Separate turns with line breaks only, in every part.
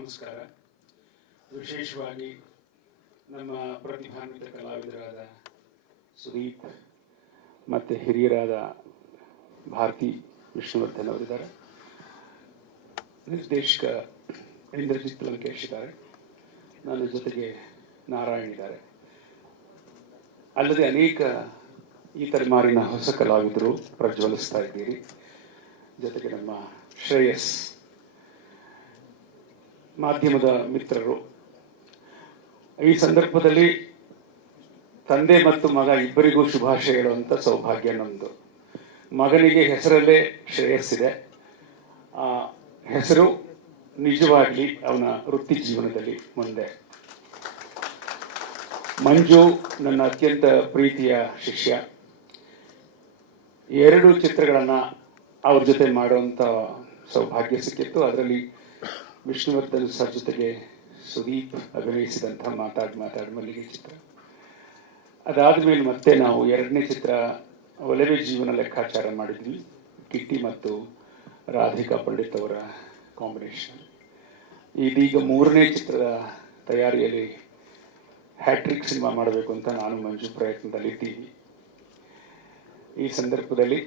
ನಮಸ್ಕಾರ ವಿಶೇಷವಾಗಿ ನಮ್ಮ ಪ್ರತಿಭಾನ್ವಿತ ಕಲಾವಿದರಾದ ಸುದೀಪ್ ಮತ್ತು ಹಿರಿಯರಾದ ಭಾರತಿ ವಿಷ್ಣುವರ್ಧನ್ ಅವರಿದ್ದಾರೆ ನಿರ್ದೇಶಕ ಇಂದ್ರಜಿತ್ ಲಂಕೇಶ್ ಇದ್ದಾರೆ ನನ್ನ ಜೊತೆಗೆ ನಾರಾಯಣ್ ಇದ್ದಾರೆ ಅಲ್ಲದೆ ಅನೇಕ ಈ ತಲೆಮಾರಿನ ಹೊಸ ಕಲಾವಿದರು ಪ್ರಜ್ವಲಿಸ್ತಾ ಇದ್ದೀರಿ ಜೊತೆಗೆ ನಮ್ಮ ಶ್ರೇಯಸ್ ಮಾಧ್ಯಮದ ಮಿತ್ರರು ಈ ಸಂದರ್ಭದಲ್ಲಿ ತಂದೆ ಮತ್ತು ಮಗ ಇಬ್ಬರಿಗೂ ಶುಭಾಶಯ ಹೇಳುವಂಥ ಸೌಭಾಗ್ಯ ನಮ್ಮದು ಮಗನಿಗೆ ಹೆಸರಲ್ಲೇ ಶ್ರೇಯಸ್ಸಿದೆ ಆ ಹೆಸರು ನಿಜವಾಗಲಿ ಅವನ ವೃತ್ತಿ ಜೀವನದಲ್ಲಿ ಮುಂದೆ ಮಂಜು ನನ್ನ ಅತ್ಯಂತ ಪ್ರೀತಿಯ ಶಿಷ್ಯ ಎರಡು ಚಿತ್ರಗಳನ್ನು ಅವ್ರ ಜೊತೆ ಮಾಡುವಂಥ ಸೌಭಾಗ್ಯ ಸಿಕ್ಕಿತ್ತು ಅದರಲ್ಲಿ ವಿಷ್ಣುವರ್ಧನ್ ಸರ್ ಜೊತೆಗೆ ಸುದೀಪ್ ಅಭಿನಯಿಸಿದಂತಹ ಮಾತಾಡಿ ಮಾತಾಡಿ ಮಲ್ಲಿಗೆ ಚಿತ್ರ ಅದಾದ ಮೇಲೆ ಮತ್ತೆ ನಾವು ಎರಡನೇ ಚಿತ್ರ ಒಲವೇ ಜೀವನ ಲೆಕ್ಕಾಚಾರ ಮಾಡಿದ್ವಿ ಕಿಟ್ಟಿ ಮತ್ತು ರಾಧಿಕಾ ಪಂಡಿತ್ ಅವರ ಕಾಂಬಿನೇಷನ್ ಇದೀಗ ಮೂರನೇ ಚಿತ್ರದ ತಯಾರಿಯಲ್ಲಿ ಹ್ಯಾಟ್ರಿಕ್ ಸಿನಿಮಾ ಮಾಡಬೇಕು ಅಂತ ನಾನು ಮಂಜು ಪ್ರಯತ್ನದಲ್ಲಿದ್ದೀನಿ ಈ ಸಂದರ್ಭದಲ್ಲಿ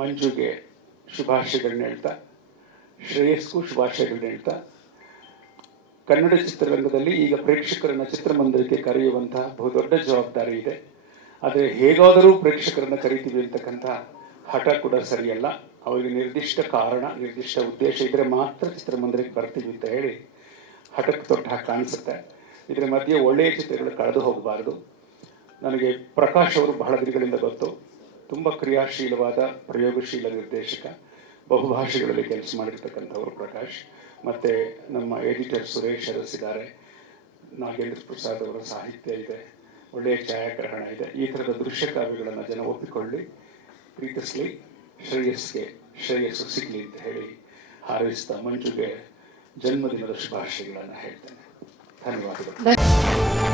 ಮಂಜುಗೆ ಶುಭಾಶಯಗಳನ್ನ ಹೇಳ್ತಾ ಶ್ರೇಯಸ್ಸು ಶುಭಾಶಯಗಳು ಅಂತ ಕನ್ನಡ ಚಿತ್ರರಂಗದಲ್ಲಿ ಈಗ ಪ್ರೇಕ್ಷಕರನ್ನ ಚಿತ್ರಮಂದಿರಕ್ಕೆ ಕರೆಯುವಂತಹ ಬಹುದೊಡ್ಡ ಜವಾಬ್ದಾರಿ ಇದೆ ಆದರೆ ಹೇಗಾದರೂ ಪ್ರೇಕ್ಷಕರನ್ನ ಕರಿತೀವಿ ಅಂತಕ್ಕಂಥ ಹಠ ಕೂಡ ಸರಿಯಲ್ಲ ಅವರಿಗೆ ನಿರ್ದಿಷ್ಟ ಕಾರಣ ನಿರ್ದಿಷ್ಟ ಉದ್ದೇಶ ಇದ್ರೆ ಮಾತ್ರ ಚಿತ್ರಮಂದಿರಕ್ಕೆ ಬರ್ತೀವಿ ಅಂತ ಹೇಳಿ ಹಠಕ್ಕೆ ತೊಟ್ಟ ಕಾಣಿಸುತ್ತೆ ಇದರ ಮಧ್ಯೆ ಒಳ್ಳೆಯ ಚಿತ್ರಗಳು ಕಳೆದು ಹೋಗಬಾರದು ನನಗೆ ಪ್ರಕಾಶ್ ಅವರು ಬಹಳ ದಿನಗಳಿಂದ ಗೊತ್ತು ತುಂಬ ಕ್ರಿಯಾಶೀಲವಾದ ಪ್ರಯೋಗಶೀಲ ನಿರ್ದೇಶಕ ಬಹುಭಾಷೆಗಳಲ್ಲಿ ಕೆಲಸ ಮಾಡಿರ್ತಕ್ಕಂಥವರು ಪ್ರಕಾಶ್ ಮತ್ತು ನಮ್ಮ ಎಡಿಟರ್ ಸುರೇಶ್ ಅರಸಿದ್ದಾರೆ ನಾಗೇಂದ್ರ ಪ್ರಸಾದ್ ಅವರ ಸಾಹಿತ್ಯ ಇದೆ ಒಳ್ಳೆಯ ಛಾಯಾಗ್ರಹಣ ಇದೆ ಈ ಥರದ ದೃಶ್ಯ ಕಾವ್ಯಗಳನ್ನು ಜನ ಒಪ್ಪಿಕೊಳ್ಳಿ ಪ್ರೀತಿಸಲಿ ಶ್ರೇಯಸ್ಗೆ ಶ್ರೇಯಸ್ಸು ಸಿಗಲಿ ಅಂತ ಹೇಳಿ ಹಾರೈಸ್ತಾ ಮಂಜುಗೆ ಜನ್ಮದಿನದ ಶುಭಾಶಯಗಳನ್ನು ಹೇಳ್ತೇನೆ ಧನ್ಯವಾದಗಳು